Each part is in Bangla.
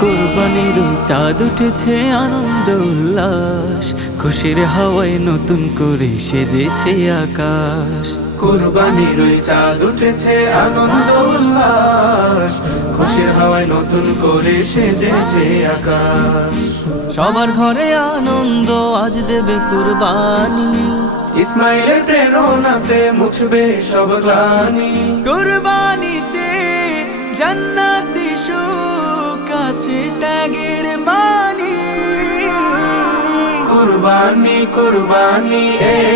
কুরবানির চাঁদ উঠেছে আনন্দ উল্লাস খুশির হাওয়ায় নতুন করে সেজেছে আকাশ। কুরবানির ওই চাঁদ উঠেছে আনন্দ উল্লাস। খুশির হাওয়ায় নতুন করে সেজেছে আকাশ। সবার ঘরে আনন্দ আজ দেবে কুরবানি। ইসমাইলের প্রেরণাতে মুছবে সব গ্লানি। কুরবানিতে জান্নাতি সুখ আছে ত্যাগের বাণী। কুরবানি কুরবানি এলো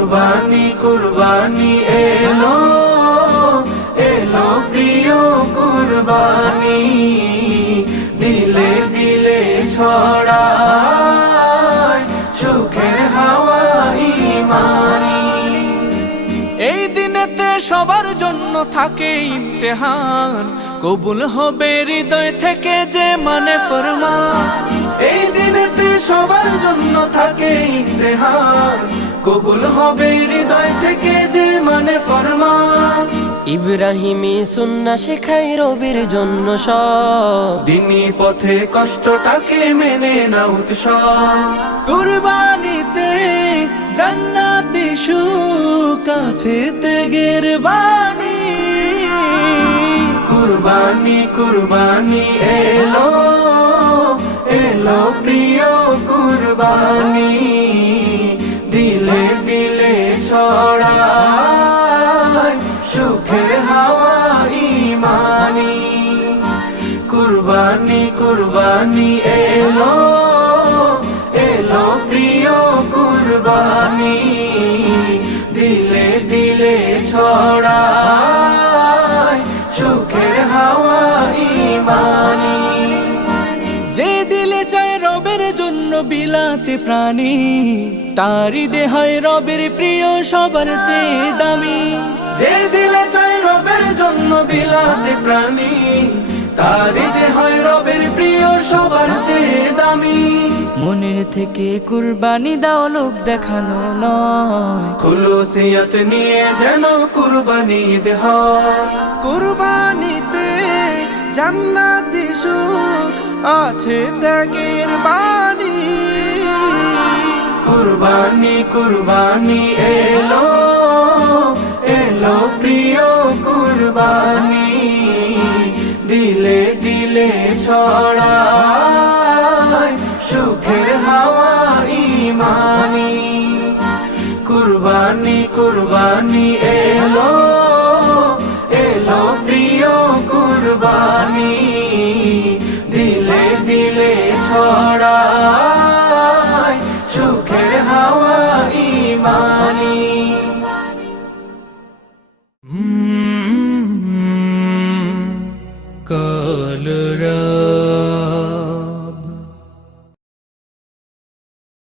কুরবানি কুরবানি এলো এলো প্রিয় কুরবানি। দিলে দিলে ছড়ায় সুখের হাওয়া ইমানি। এই দিনেতে সবার জন্য থাকে ইমতেহান। কবুল হবে হৃদয় থেকে যে মানে ফরমান। এই দিনেতে সবার জন্য থাকে ইমতেহান। কবুল হবে হৃদয় থেকে যে মানে ফরমান। ইব্রাহিমী সুন্না শেখাই রবির জন্য সব। দিনী পথে কষ্টটাকে মেনে না উৎসব। কুরবানিতে জান্নাতি সুখ আছে ত্যাগের বাণী। কুরবানি কুরবানি এলো এলো প্রিয় কুরবানি। সুখের হাওয়া ইমানি। কুরবানি কুরবানি এলো এলো প্রিয় কুরবানি। দিলে দিলে ছড়ায় সুখের হাওয়া ইমানি। যে দিলে চায় রবের জন্য বিলাতে প্রাণী তারি দেহায় রবের প্রিয় সবার চেয়ে দামি। বিলাতে প্রাণী। তারি দেহায় রবের প্রিয় সবার চেয়ে দামি। মনের থেকে কুরবানি দাও লোক দেখানো নয়। খুলুসিয়ত নিয়ে যেন কুরবানি দেহ কুরবানিতে জান্নাতি সুখ আছে ত্যাগের বাণী। কুরবানি কুরবানি এলো দিলে ছড়ায় সুখের হাওয়া ইমানি কুরবানি কুরবানি এলো এলো প্রিয় কুরবানি দিলে দিলে ছড়া সুখের হাওয়া ইমানি 可乐。